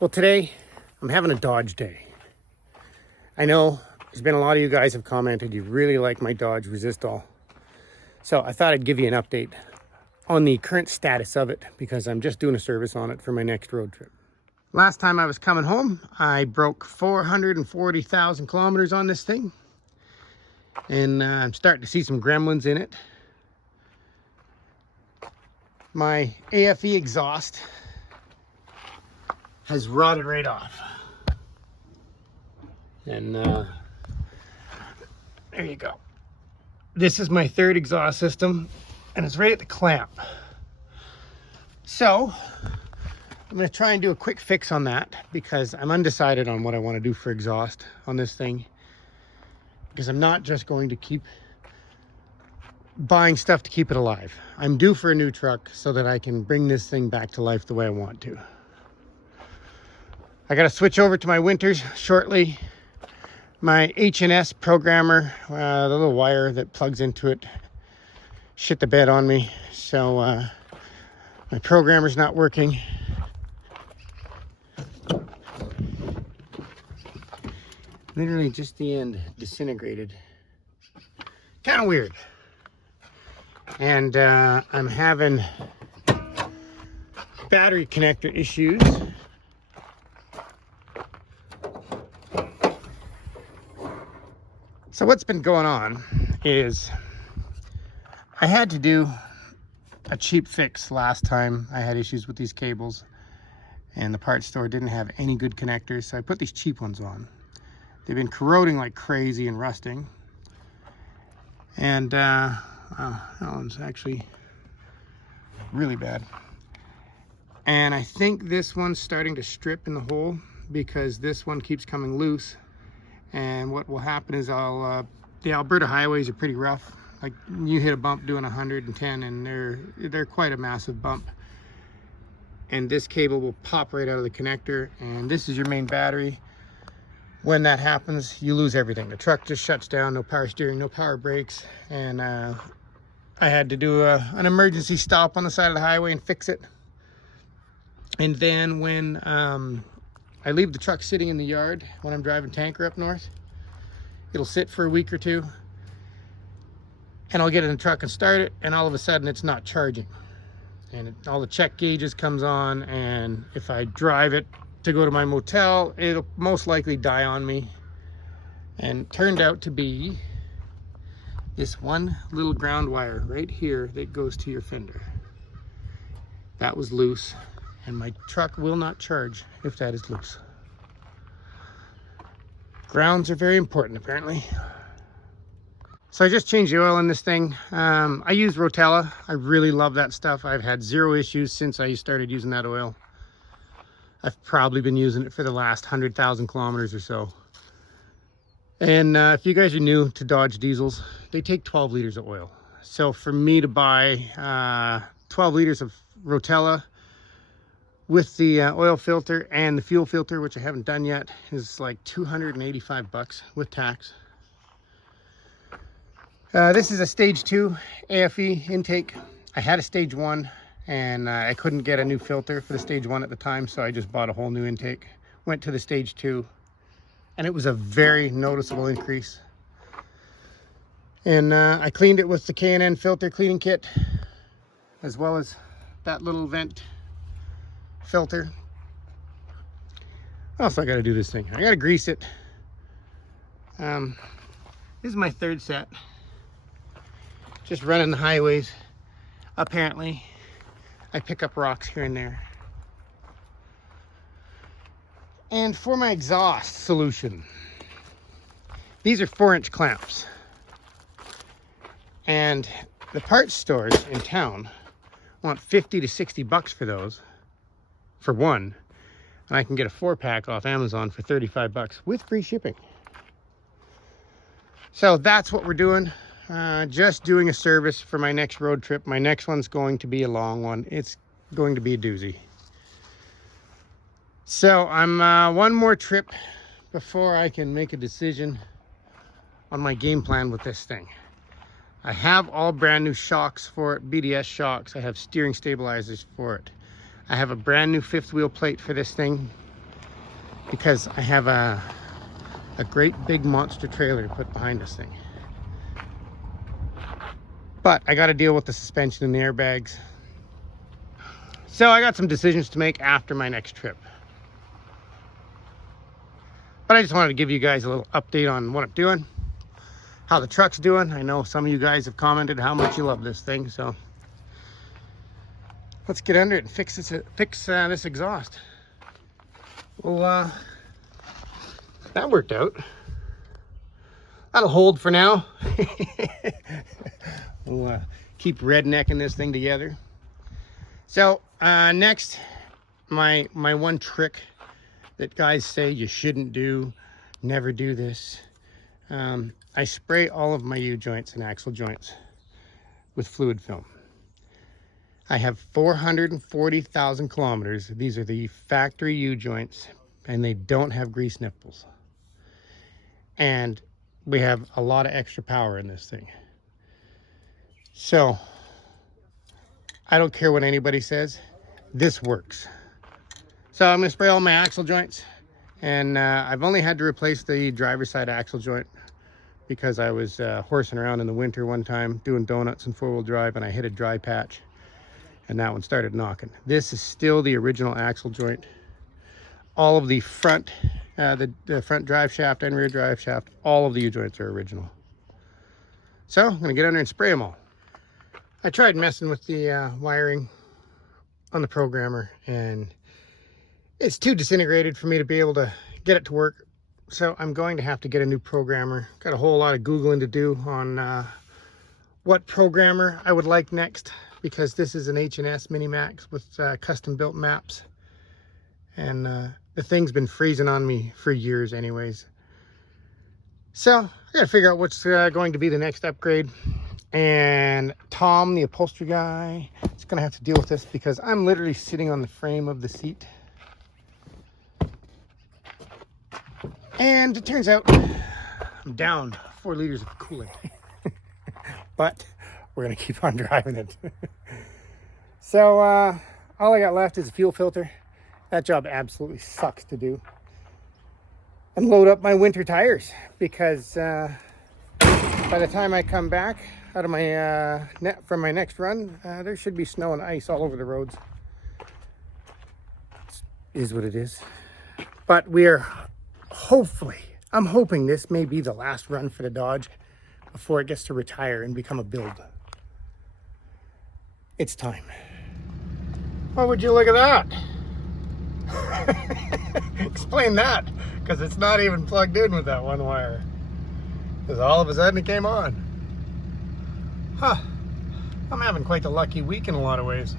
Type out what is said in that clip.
Well, today I'm having a Dodge day. I know there's been a lot of you guys have commented you really like my Dodge Resistol. So I thought I'd give you an update on the current status of it because I'm just doing a service on it for my next road trip. Last time I was coming home, I broke 440,000 kilometers on this thing. And I'm starting to see some gremlins in it. My AFE exhaust has rotted right off. And there you go. This is my third exhaust system and it's right at the clamp. So I'm going to try and do a quick fix on that because I'm undecided on what I want to do for exhaust on this thing, because I'm not just going to keep buying stuff to keep it alive. I'm due for a new truck so that I can bring this thing back to life the way I want to. I got to switch over to my winters shortly. My H&S programmer, the little wire that plugs into it, shit the bed on me. So my programmer's not working. Literally just the end disintegrated. Kind of weird. And I'm having battery connector issues. So what's been going on is I had to do a cheap fix last time I had issues with these cables, and the parts store didn't have any good connectors, so I put these cheap ones on. They've been corroding like crazy and rusting. And that one's actually really bad. And I think this one's starting to strip in the hole because this one keeps coming loose. And what will happen is the Alberta highways are pretty rough. Like you hit a bump doing 110 and they're quite a massive bump. And this cable will pop right out of the connector, and this is your main battery. When that happens, you lose everything. The truck just shuts down, no power steering, no power brakes. And I had to do an emergency stop on the side of the highway and fix it. And then when I leave the truck sitting in the yard when I'm driving tanker up north, it'll sit for a week or two, and I'll get in the truck and start it, and all of a sudden it's not charging. And all the check gauges comes on, and if I drive it to go to my motel, it'll most likely die on me. And it turned out to be this one little ground wire right here that goes to your fender. That was loose, and my truck will not charge if that is loose. Grounds are very important, apparently. So I just changed the oil in this thing. I use Rotella. I really love that stuff. I've had zero issues since I started using that oil. I've probably been using it for the last 100,000 kilometers or so. And if you guys are new to Dodge diesels, they take 12 liters of oil. So for me to buy 12 liters of Rotella with the oil filter and the fuel filter, which I haven't done yet, is like 285 bucks with tax. This is a stage 2 AFE intake. I had a stage 1 and I couldn't get a new filter for the stage 1 at the time, so I just bought a whole new intake. Went to the stage 2 and it was a very noticeable increase. And I cleaned it with the K&N filter cleaning kit, as well as that little vent filter. What else I gotta do this thing? I gotta grease it. This is my third set. Just running the highways. Apparently, I pick up rocks here and there. And for my exhaust solution, these are 4-inch clamps. And the parts stores in town want 50 to 60 bucks for those, for one. And I can get a 4-pack off Amazon for 35 bucks with free shipping. So that's what we're doing. Just doing a service for my next road trip. My next one's going to be a long one. It's going to be a doozy. So I'm one more trip before I can make a decision on my game plan with this thing. I have all brand new shocks for it, BDS shocks. I have steering stabilizers for it. I have a brand new 5th wheel plate for this thing. because I have a great big monster trailer to put behind this thing. But I got to deal with the suspension and the airbags. So I got some decisions to make after my next trip. But I just wanted to give you guys a little update on what I'm doing, how the truck's doing. I know some of you guys have commented how much you love this thing, so let's get under it and fix this exhaust. Well, that worked out. That'll hold for now. We'll keep rednecking this thing together. So next, my one trick that guys say you shouldn't do, never do this. I spray all of my U-joints and axle joints with fluid film. I have 440,000 kilometers. These are the factory U-joints, and they don't have grease nipples. And we have a lot of extra power in this thing. So I don't care what anybody says, this works. So I'm gonna spray all my axle joints, and I've only had to replace the driver's side axle joint because I was horsing around in the winter one time doing donuts in four-wheel drive, and I hit a dry patch and that one started knocking. This is still the original axle joint. All of the front the front drive shaft and rear drive shaft, all of the U-joints are original. So I'm gonna get under and spray them all. I tried messing with the wiring on the programmer, and it's too disintegrated for me to be able to get it to work. So I'm going to have to get a new programmer. Got a whole lot of Googling to do on what programmer I would like next, because this is an H&S Mini Max with custom built maps. And the thing's been freezing on me for years anyways. So I gotta figure out what's going to be the next upgrade. And Tom, the upholstery guy, is gonna have to deal with this because I'm literally sitting on the frame of the seat. And it turns out I'm down 4 liters of coolant. But we're gonna keep on driving it. So all I got left is a fuel filter. That job absolutely sucks to do. And load up my winter tires, because by the time I come back out of my from my next run, there should be snow and ice all over the roads. It is what it is. But we are hopefully, I'm hoping this may be the last run for the Dodge before it gets to retire and become a build. It's time. Oh, would you look at that? Explain that, because it's not even plugged in with that one wire. Because all of a sudden it came on. Huh. I'm having quite the lucky week in a lot of ways.